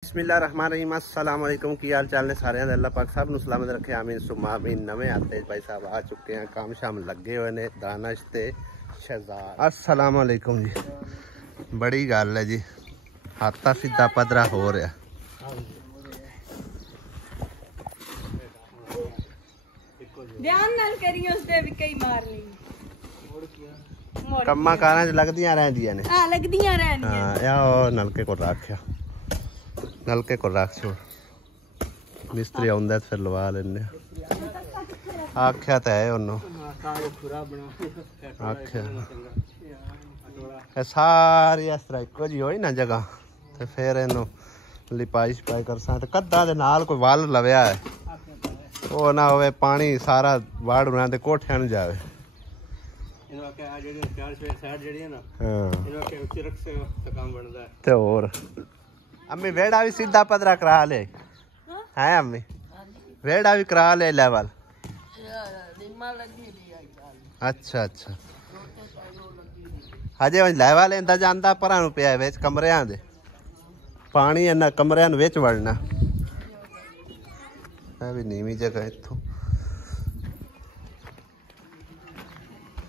बिस्मिल्लाहिर्रहमानिर्रहीम अस्सलाम वालेकुम। की हाल चाल ने सारे अल्लाह पाक सब नूं सलामत रखे। आमीन सुम्मा आमीन। नवे आते भाई साहब आ चुके हैं, काम शाम लगे हुए ने। दानिश ते शहजाद अस्सलाम वालेकुम जी। बड़ी गल है जी, हाथा सीधा पदरा हो रहा। ध्यान नाल करियो, उसदे भी कई मार ली कम्मा कारां च लगदियां रहंदियां ने। हां लगदियां रहंदियां। हां या नलके को रखया, नलके को रख छोड़, मिस्त्री आउंदा फिर लवा लेने। आख्या तो है उन्हों, आख्या सारी इस तरह इको जी होई ना जगह, तो फिर इनू लिपाई शपाई कर सकते। कद्दा दे नाल कोई वल लव्या है, वो ना होवे पानी सारा वाड़ उना दे कोठियां नूं जावे। अम्मी वेड़ा भी सीधा पदरा करा ले है अम्मी, वेड़ा भी करा ले लेवल। अच्छा अच्छा हजे लेवल इंदा जांदा परां नूं पिया विच कमरियां दे, पानी इन्ना कमरियां विच वड़ना। है भी नीवी जगह इत्थों।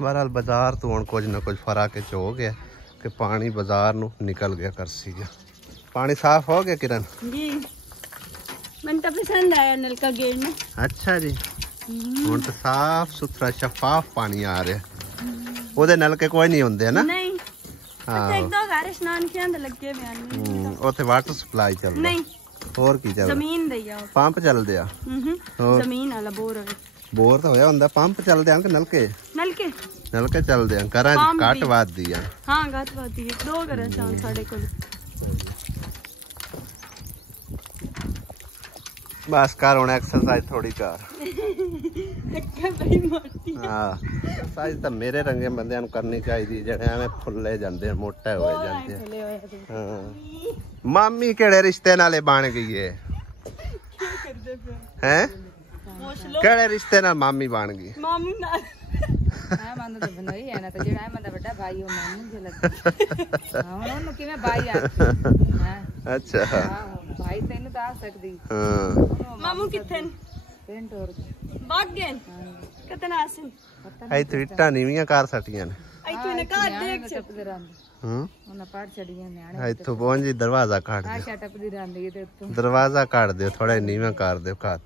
बहरहाल बाजार तो हुण कुछ ना कुछ फर्क हो गया कि पानी बाजार नूं निकल गया कर सी गया। पानी साफ हो गया किरण जी, मन तो पसंद आया नलका गेट में। अच्छा जी, हुण तो साफ सुथरा शफाफ पानी आ रहा। ओदे नलके कोई नहीं होंदे है ना? नहीं। अच्छा एक दो घर स्नान के अंदर लगे बयान ओथे वाटर सप्लाई चल रहा नहीं, और की चल जमीन दैया पंप चल दिया। जमीन वाला बोर है। बोर तो होया हुंदा, पंप चल दिया कि नलके? नलके नलके चल दिया। घरां घट वाद दिया। हां घट वाद दी, दो घर सन साडे कोल। बस कर हुण एक्सरसाइज थोड़ी कर। हाँ एक्सरसाइज तो मेरे रंगे बंदे करनी चाहिए, जेड़े एवं फुले जाते मोटे हो जाते। हाँ मामी केड़े रिश्ते नाले बन गई है? हैं केड़े रिश्ते नाल मामी बन गई? मामी नाल हां मन तो बनोई है ना, तो जेड़ा है मतलब बड़ा भाई हो मामी जे लगदा। हां ओनु किवें भाई आ। हां अच्छा हां भाई तेनु तो आ सकदी। हां मामू किथे पेंट और भाग गए कितना आसिन आई तो इट्टा नीवियां कार सटियां ने। आई तो ने का देख छपदे रहंदे। ओना पाड़ चढ़ियां ने आई तो पहुंच दरवाजा काट दे। आशा टपदी रहंदी ते तो दरवाजा काट दे, थोड़ा नीवा कर दे कात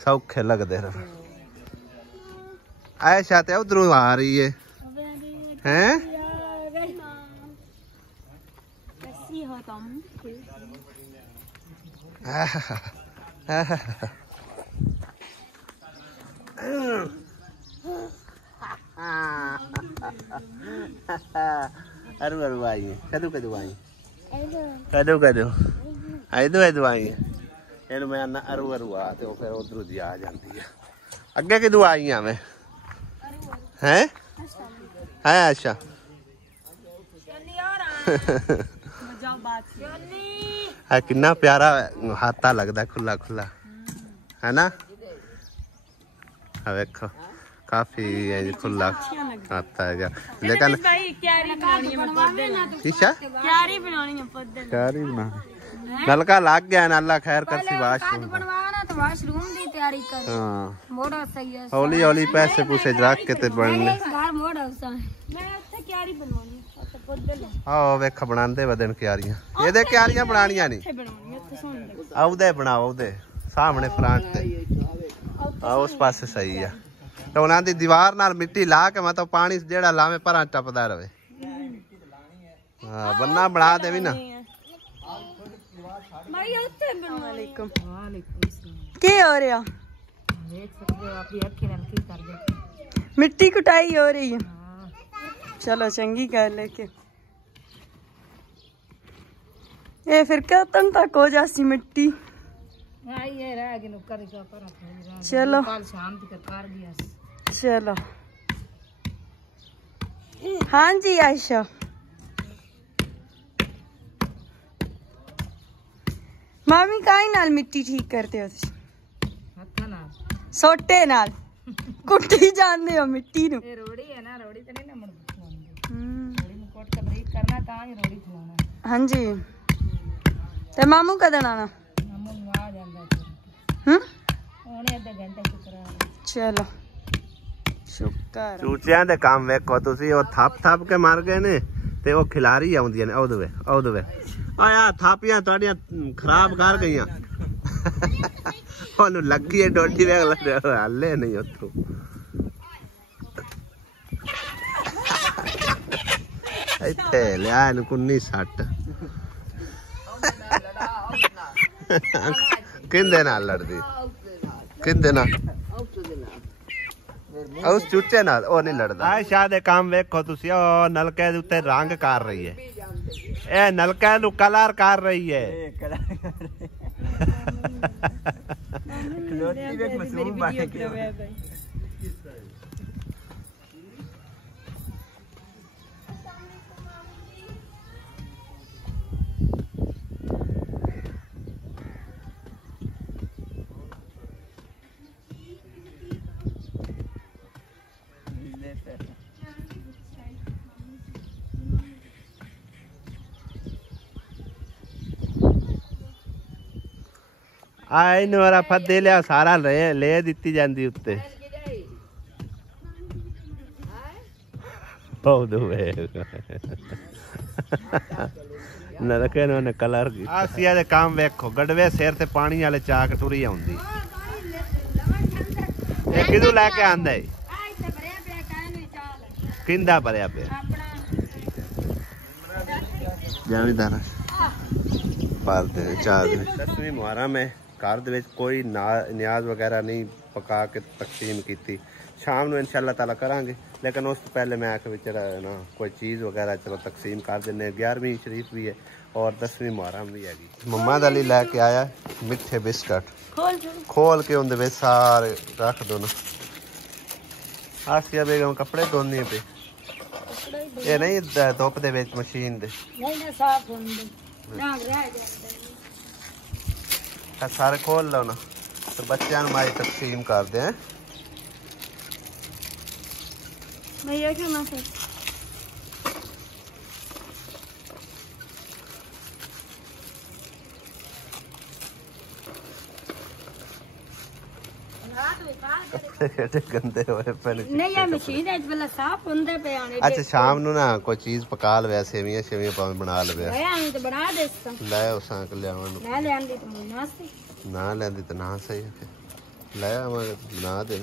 सौखे लगदे रहे। आयशा ते उधरों आ रही है हैं? कैसी हो तुम? अरु अरु आई है कदू कदू आई कदू कदू आइदू आइदू आई है। इन मैं आना अरु अरु आ तो फिर उधरों जी आ जाती है। अगे कदू आई हाँ मैं हैं है अच्छा है कितना प्यारा हाथा लगता खुला खुला है ना। देखो काफी खुला हाथा है, लेकिन नलका लग गया। अल्लाह खैर कर सी वाशरूम दी तैयारी कर। हां मोड़ा सही है, हौली हौली पैसे पूसे रख के ते बनने घर मोड़ा उसा मैं ਉੱਥੇ ਕਿਆਰੀ ਬਣਵਾਉਣੀ ਉੱਥੇ ਪੁੱਦਲ। ਆਹ ਵੇਖ ਬਣਾਉਂਦੇ ਵਦਨ ਕਿਆਰੀਆਂ, ਇਹਦੇ ਕਿਆਰੀਆਂ ਬਣਾਣੀਆਂ ਨਹੀਂ ਬਣਾਉਣੀਆਂ ਉੱਥੇ ਸੋਹਣੀ ਲੱਗਦੀ। ਆਉਦੇ ਬਣਾਓ ਉਹਦੇ ਸਾਹਮਣੇ ਫਰੰਟ ਤੇ ਆ ਉਸ ਪਾਸੇ ਸਹੀ ਆ। ਤੇ ਉਹਨਾਂ ਦੀ ਦੀਵਾਰ ਨਾਲ ਮਿੱਟੀ ਲਾ ਕੇ ਮਤਲਬ ਪਾਣੀ ਜਿਹੜਾ ਲਾਵੇਂ ਪਰਾਂ ਟੱਪਦਾ ਰਵੇ। ਹਾਂ ਬੰਨਾ ਬਣਾ ਦੇਵੀ ਨਾ। भाई उत्ते वालेकुम वालेकुम क्या हो रहा? देख सकते हो आपकी अखी नलकी कर दे, मिट्टी कुटाई हो रही है। चलो चंगी कर लेके ये फिर कतन तक हो जासी मिट्टी। ये रह गई नुकर का पर। चलो कल शाम तक कर दिया। चलो हाँ जी आयशा मामी काई नाल मिट्टी ठीक करते हो? सोटे नाल कुट्टी जानते हो मिट्टी नु? रोड़ी है ना, रोड़ी तो नहीं ना मुड़ रोड़ी में कोट के ब्रेक करना ता ही रोड़ी खिलाना। हाँ जी ਤੇ ਮਾਮੂ ਕਦੋਂ ਆਣਾ? ਚਲੋ ਸ਼ੁਕਰ। ਚੂਚਿਆਂ ਦੇ ਕੰਮ ਵੇਖੋ ਤੁਸੀਂ, ਉਹ ਥੱਪ ਕੇ ਮਰ ਗਏ ਨੇ ਤੇ ਉਹ ਖਿਲਾਰੀ ਆਉਂਦੀਆਂ ਨੇ। ਉਹਦੇ ਵੇ ਆ ਥਾਪੀਆਂ ਤੁਹਾਡੀਆਂ ਖਰਾਬ ਕਰ ਗਈਆਂ। ਉਹਨੂੰ ਲੱਗੀ ਹੈ ਡੋਡੀ ਵੇਖ ਲੈ, ਹੱਲੇ ਨਹੀਂ ਉੱਥੋਂ। ਇੱਥੇ ਲਿਆ ਇਹਨੂੰ ਕੁੰਨੀ ਸੱਟ। ਕਿੰਦੇ ਨਾਲ ਲੜਦੀ? ਕਿੰਦੇ ਨਾਲ? ਉਸ ਚੂਚੇ ਨਾਲ ਉਹ ਨਹੀਂ ਲੜਦਾ। ਆਇਸ਼ਾ ਦੇ ਕੰਮ ਵੇਖੋ ਤੁਸੀਂ, ਉਹ ਨਲਕੇ ਦੇ ਉੱਤੇ ਰੰਗ ਕਰ ਰਹੀ ਹੈ। ਇਹ ਨਲਕੇ ਨੂੰ ਕਲਰ ਕਰ ਰਹੀ ਹੈ। ਆਈ ਨੂੰ ਮੇਰਾ ਫੱਦੇ ਲਿਆ ਸਾਰਾ ਲੈ ਦਿੱਤੀ ਜਾਂਦੀ ਉੱਤੇ। ਬਹੁਤ ਵੇ ਨਲਕੇ ਨੂੰ ਉਹਨੇ ਕਲਰ ਕੀਤਾ। ਆਸੀਆ ਦੇ ਕੰਮ ਵੇਖੋ, ਗੜਵੇ ਸਿਰ ਤੇ ਪਾਣੀ ਵਾਲੇ ਚਾਕ ਟੁਰੀ ਆਉਂਦੀ। ਇਹ ਕਿਦੋਂ ਲੈ ਕੇ ਆਂਦਾ ਏ? ਕਿੰਦਾ ਭਰਿਆ ਪਿਆ? ਜਾਵੀਦਾਰ ਪਾਲਦੇ ਚਾਰ ਦਿਨ। 10ਵੀਂ ਮੁਹਰਮ ਹੈ। घर दे कोई न्याज वगैरह नहीं पका के तकसीम की। शाम में इंशाल्लाह ताला करांगे, लेकिन उस तो पहले मैं आखिर ना कोई चीज़ वगैरह चलो तकसीम कर देने। 11वीं शरीफ भी है और 10वीं मुहर्रम भी हैगी। मम्मा अली लैके आया मिठे बिस्कुट, खोल के उनके सारे रख दो ना। आसिया बेगम कपड़े धोनी पे, ये नहीं धुप दे विच मशीन दे सारे खोल लो ना, तो बच्चों को माई तकसीम कर दे। भैया क्यों ना फिर गंदे होए पहले नहीं है मशीन है पहले साफ होंदे पे आने। अच्छा शाम नु ना कोई चीज पका लवे, सेवियां शेवियां पावे बना लवे। मैं तो बना दे इसका ले उसा के ले आवन ना ले आंदी तो ना सही ना लेंदी तो ना सही है। ले आवा बना दे।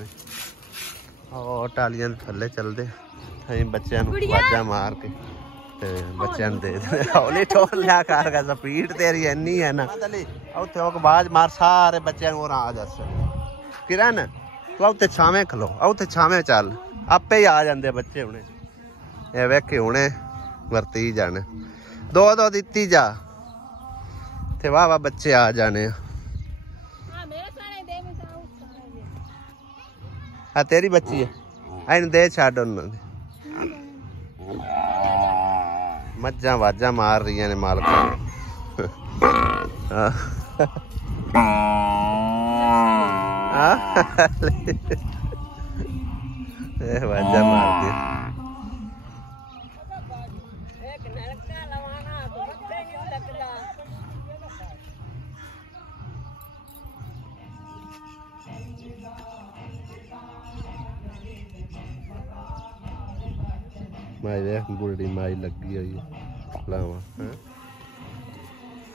ओ टालियां थल्ले चलदे हई बच्चों नु वाजा मार के ते बच्चों दे दे। हौली ठोल लिया कर गा, स्पीड तेरी इन्नी है ना। ओथे ओक बाज मार सारे बच्चों नु और आ दस। किरण तू उत्ते छावे खलो, उत्ते छावे चल, आपे ही आ जाते बच्चे हुणे। ये वेखे हुणे वरती जाने, दो दो दिती जा ते वाह वाह बच्चे आ जाने। हाँ तेरी बच्ची है, इन दे छाड़ उन्होंने। मज्जा वाजा मार रही ने मालक। वाजा मार दिया। माई देख बुढ़ी माई लगी हुई है लावा।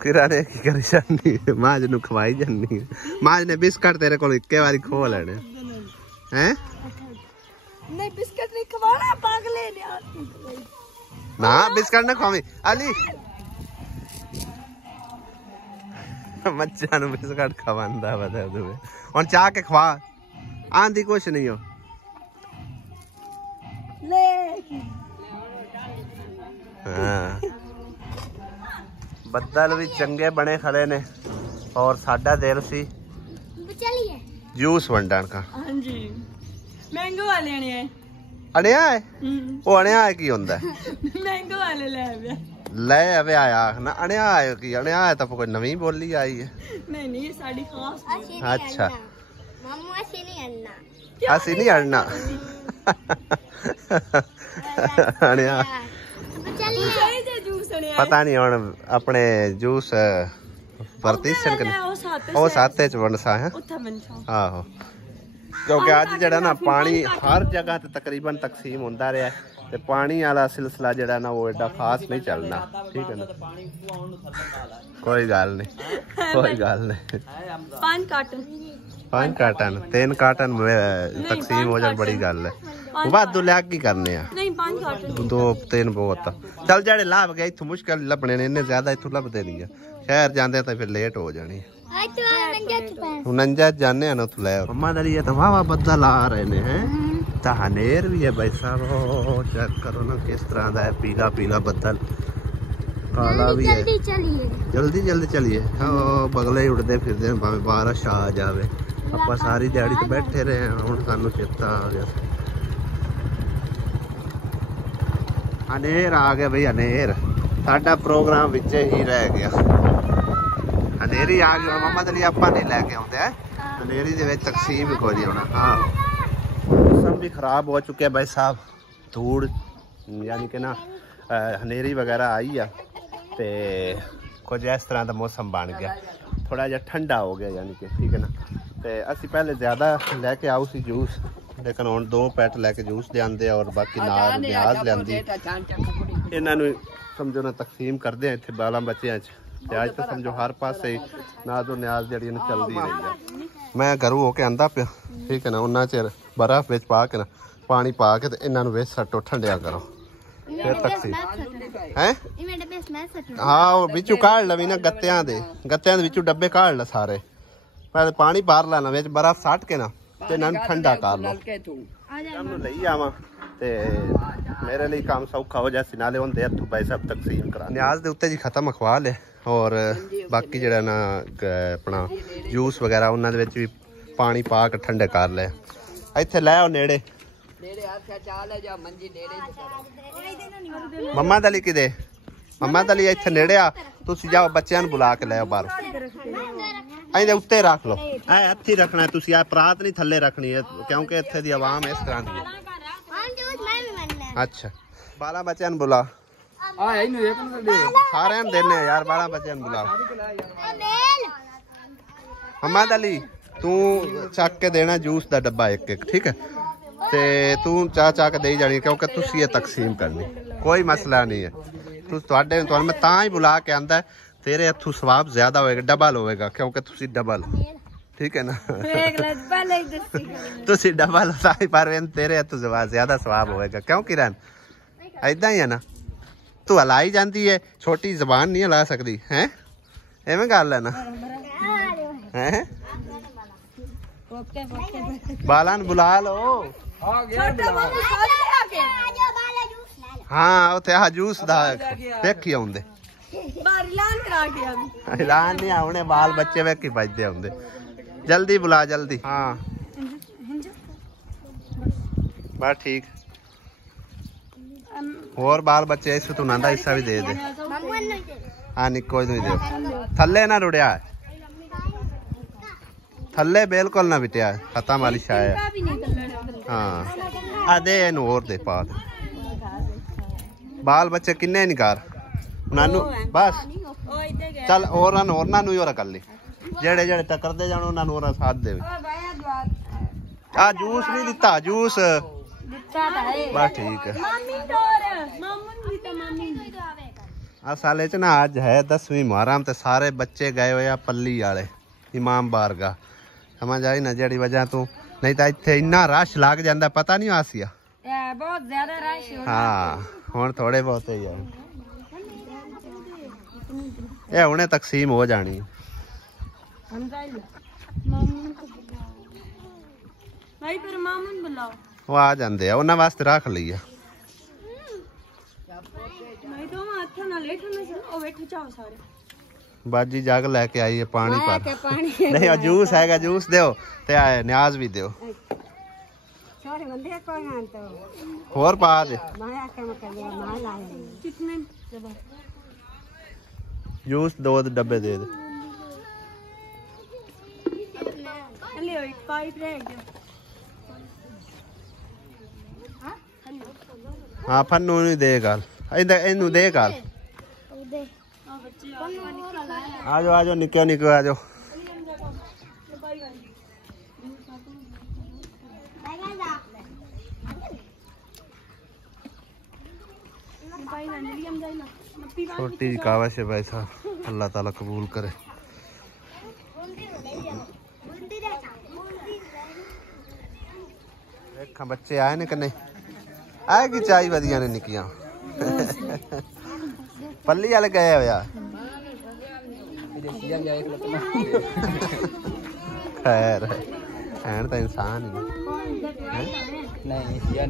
किराने की करी जानी, माज नु खवाई जानी। माज ने बिस्कुट तेरे को इक्के बारी खो लेने हैं। नहीं बिस्कुट नहीं खवाना पागले ने ना बिस्कुट ना खवावी अली। मच्छा नु बिस्कुट खवांदा बता दे और चाह के खवा आंधी कुछ नहीं हो ले। हाँ बदल भी चंगे बने खड़े ने और साडा दिल सी जूस वंडन का। हाँ जी मैंगो वाले ने अड़िया है वो अड़िया है की होंदा है? मैंगो वाले ले आवे आया ना अड़िया है की अड़िया है तो कोई नवी बोली आई है। नहीं नहीं ये साड़ी खास। अच्छा मामू ऐसे नहीं अड़ना, ऐसे नहीं अड़ना। अड़िया पता नहीं हम अपने जूस ਪਾਰਟੀਸ਼ਨ ਕਰਨੀ ਉਹ 7 ਚ ਵੰਡਸਾ ਹੈ ਆਹੋ ਕਿਉਂਕਿ ਅੱਜ ਜਿਹੜਾ ਨਾ ਪਾਣੀ ਹਰ ਜਗ੍ਹਾ ਤੇ ਤਕਰੀਬਨ ਤਕਸੀਮ ਹੁੰਦਾ ਰਿਹਾ ਤੇ ਪਾਣੀ ਵਾਲਾ ਸਿਲਸਿਲਾ ਜਿਹੜਾ ਨਾ ਉਹ ਐਡਾ ਖਾਸ ਨਹੀਂ ਚੱਲਣਾ ਠੀਕ ਹੈ ਨਾ ਕੋਈ ਗੱਲ ਨਹੀਂ 5 ਕਾਟਨ 3 ਕਾਟਨ ਤਕਸੀਮ ਹੋ ਜਾਣ ਬੜੀ ਗੱਲ ਹੈ ਵਾਧੂ ਲਿਆ ਕੀ ਕਰਨੇ ਆ ਨਹੀਂ 5 ਕਾਟਨ 2-3 ਬਹੁਤ ਚੱਲ ਜਿਹੜੇ ਲੱਭ ਗਏ ਇੱਥੋਂ ਮੁਸ਼ਕਿਲ ਲੱਭਣੇ ਨੇ ਇੰਨੇ ਜ਼ਿਆਦਾ ਇੱਥੋਂ ਲੱਭਦੇ ਨਹੀਂ ਆ ਸ਼ਹਿਰ ਜਾਂਦੇ ਤਾਂ ਫਿਰ ਲੇਟ ਹੋ ਜਾਣੀ 49 ਜਾने हैं ना तो ले मम्मा दली ये तो वाह बदल आ रहे ने हैं तहनेर भी है भाई साहब चेक करो ना किस तरह का है पीला पीला बदल काला भी है जल्दी चलिए हाँ बगले उड़ते फिरते भावे बारिश आ जावे ਆਪਾਂ सारी दिहाड़ी तो बैठे रहे हैं हुण सानू चेता आ गया हनेर आ गया भाई हनेर साडा प्रोग्राम विच ही रह गया हनेरी आ गया मम्मा दली आप नहीं लैके आते हनेरी दे विच तकसीम ही कोई नहीं होना हाँ मौसम भी खराब हो चुके हैं भाई साहब धूड़ यानी कि ना हनेरी वगैरह आई है तो कुछ इस तरह का मौसम बन गया थोड़ा जिहा ठंडा हो गया यानी कि ठीक है ना तो असी पहले ज़्यादा लैके आओ सी जूस लेकिन हुण 2 पैट लैके जूस लियाते और बाकी नाल न्याज लियाती इन्हों समझो ना तकसीम करते हैं इतने 12 बच्चों ਤੇ ਅੱਜ ਤਾਂ ਸਮਝੋ ਹਰ ਪਾਸੇ ਨਾਜ਼ੋ ਨਿਆਜ਼ ਜਿਹੜੀ ਨਾ ਚੱਲਦੀ ਰਹੀ ਹੈ ਮੈਂ ਘਰੋਂ ਹੋ ਕੇ ਆਂਦਾ ਪਿਆ ਠੀਕ ਹੈ ਨਾ ਉਹਨਾਂ ਚਿਰ ਬਰਫ਼ ਵਿੱਚ ਪਾ ਕੇ ਨਾ ਪਾਣੀ ਪਾ ਕੇ ਤੇ ਇਹਨਾਂ ਨੂੰ ਵਿੱਚ ਸੱਟੋ ਠੰਡਿਆ ਕਰੋ ਫਿਰ ਤੱਕ ਹੈ ਹਾਂ ਉਹ ਵਿੱਚੋਂ ਕਾਢ ਲਵੀ ਨਾ ਗੱਤਿਆਂ ਦੇ ਵਿੱਚੋਂ ਡੱਬੇ ਕਾਢ ਲੈ ਸਾਰੇ ਪਹਿਲੇ ਪਾਣੀ ਬਾਹਰ ਲੈਣਾ ਵਿੱਚ ਬਰਫ਼ ਸੱਟ ਕੇ ਨਾ ਤੇ ਇਹਨਾਂ ਨੂੰ ਠੰਡਾ ਕਰ ਲਓ ਇਹਨੂੰ ਲਈ ਆਵਾਂ ਤੇ ਮੇਰੇ ਲਈ ਕੰਮ ਸੌਖਾ ਹੋ ਜਾਸੀ ਨਾਲੇ ਹੁੰਦੇ ਹੱਥੋਂ ਭਾਈ ਸਾਹਿਬ ਤਕਸੀਮ ਕਰਾ ਨਿਆਜ਼ ਦੇ ਉੱਤੇ ਜੀ ਖਤਮ ਅਖਵਾ ਲੈ और बाकी जरा ना अपना जूस वगैरह उन्होंने भी पानी पा के ठंडे कर ले इत्थे लै आओ नेड़े मम्मा दली किदे मम्मा दली इत्थे नेड़े आ तुसी जाओ बच्चों बुला के लै आओ बाहर ऐ उत्ते रख लो ऐ इत्थे रखना है तुसी परात नहीं थल्ले रखनी है क्योंकि इत्थे दी आवाम इस तरह दी अच्छा 12 बच्चों बुला सारे देने यार 12 बच्चे बुला मम्मा दली तू चक के देना जूस का डब्बा एक ठीक है ते तू चाह के दे जानी क्योंकि तुसी ये तकसीम करनी कोई मसला नहीं है तू मैं ता ही बुला के आंदा तेरे हथों सवाब ज्यादा होएगा डबल होएगा क्योंकि तुसी डबल ठीक है ना तुसी डबल पर तेरे हथों ज्यादा सवाब होएगा क्यों किरण ऐदा ही है ना तू हलाई जाती है छोटी जबान नहीं हिला सकती है एवं गल है ना है बाला बुला लो हाँ उथे आ जूस दा देखी आउंदे ऐलान नहीं आने बाल बच्चे वेखी बजदे आउंदे जल्दी बुला जल्दी हाँ बस ठीक और बाल बच्चे इस तू नांदा हिस्सा भी दे दे हाँ निको ही दे थल्ले ना रुड़िया थल्ले बिल्कुल ना बिटिया खत्म वाली शाय हाँ आ दे इनू और दे पा बाल बच्चे किन्ने निकार नानू बस चल और नानू ही कर ली जेड़े जेड़े टकरदे जाण उन्हां नूं साथ दे आ जूस नहीं दिता जूस बस ठीक है साले च ना अज है 10वीं मुहर्रम ते सारे बच्चे गए हुए पल्ली वाले इमाम बारगाह समझ आई ना जेड़ी वजह तू नहीं तो इत्थे इन्ना रश लग जांदा पता नहीं आसिया बहुत ज्यादा रश हाँ हुण थोड़े बहुत ही है ये हुणे तकसीम हो जानी वो आ जाते हैं उन्होंने वास्ते रख ली है बाजी जग लैके आई है पानी पर नहीं जूस है जूस दो न्याज भी दो और पा दे जूस 2 डब्बे दे दे हाँ फन्नू नहीं दे गल इनू दे गल आ जाओ निको निको आ जाओ। छोटी कावश है भाई साहब, अल्लाह ताला कबूल करे। देखा बच्चे आए ने कने आएगी चाय वधिया ने निकिया पल्ली वाले गए हो यार। खैर है तो इंसान ही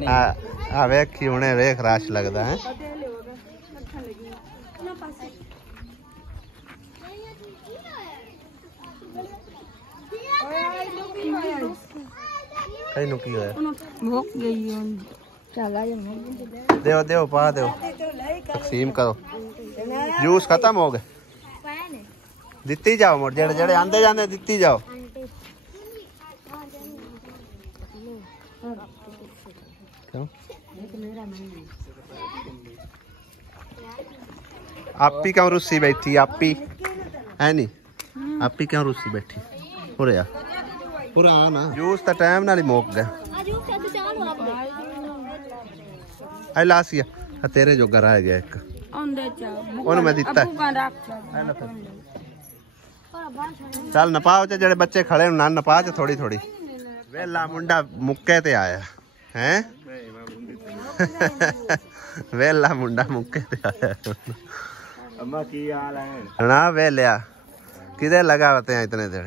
आ वेखी उन्हें वेख रश लगता है। कहीं नुकी है भूख गई देव देव पा दो तकसीम करो। जूस खत्म हो गए दिती जाओ मोड़ जेड़े जेड़े आंदे जांदे दिती जाओ। क्यों आपी क्यों रुस्सी बैठी आपी है नी आपी क्यों रुस्सी बैठी पूरे आ पूरा आ ना जूस तो टाइम नाल ही मुक गया। आई लासिया तेरे जोगा रह गया एक ओनू मैं दिता चल नपाओ च जेड़े बच्चे खड़े ना नपा च थोड़ी थोड़ी वेला मुंडा मुक्के ते आया हैं वेला मुंडा मुक्के ते आया। अम्मा की हाल है ना वेलिया किधर लगा होते हैं इतने देर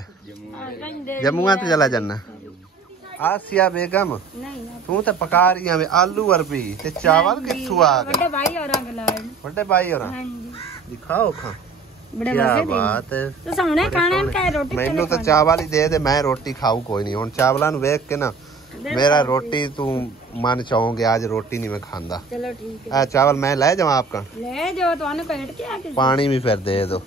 जम्मुआ तो चला जाना। आसिया बेगम तू तो पका रही है आलू अरबी ते चावल किथू आ गए बड़े भाई और दिखाओ खा क्या बात है। मैनू तो चावल ही दे दे मैं रोटी खाऊ कोई नहीं हुन चावलों नू वेख के ना मेरा रोटी तू मन चाहोगे आज रोटी नहीं मैं खांदा। चलो ठीक है चावल मैं ले जाऊं आपका ले जाओ तो पेट के पानी भी फिर दे दो।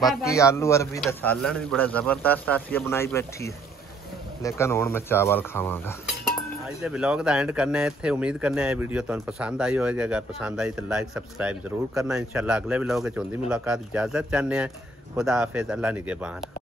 बाकी आलू अरबी का सालन भी बड़ा जबरदस्त आसिया बनाई बैठी है लेकिन हुण मैं चावल खावांगा। अज के ब्लॉग का एंड करने इत्थे उम्मीद करने वीडियो तुहानू पसंद आई होगी। अगर पसंद आई तो लाइक सबसक्राइब जरूर करना। इंशाल्लाह अगले ब्लॉग च होंदी मुलाकात। इजाजत चाहते हैं। खुदा हाफिज़ अल्लाह निगहबान।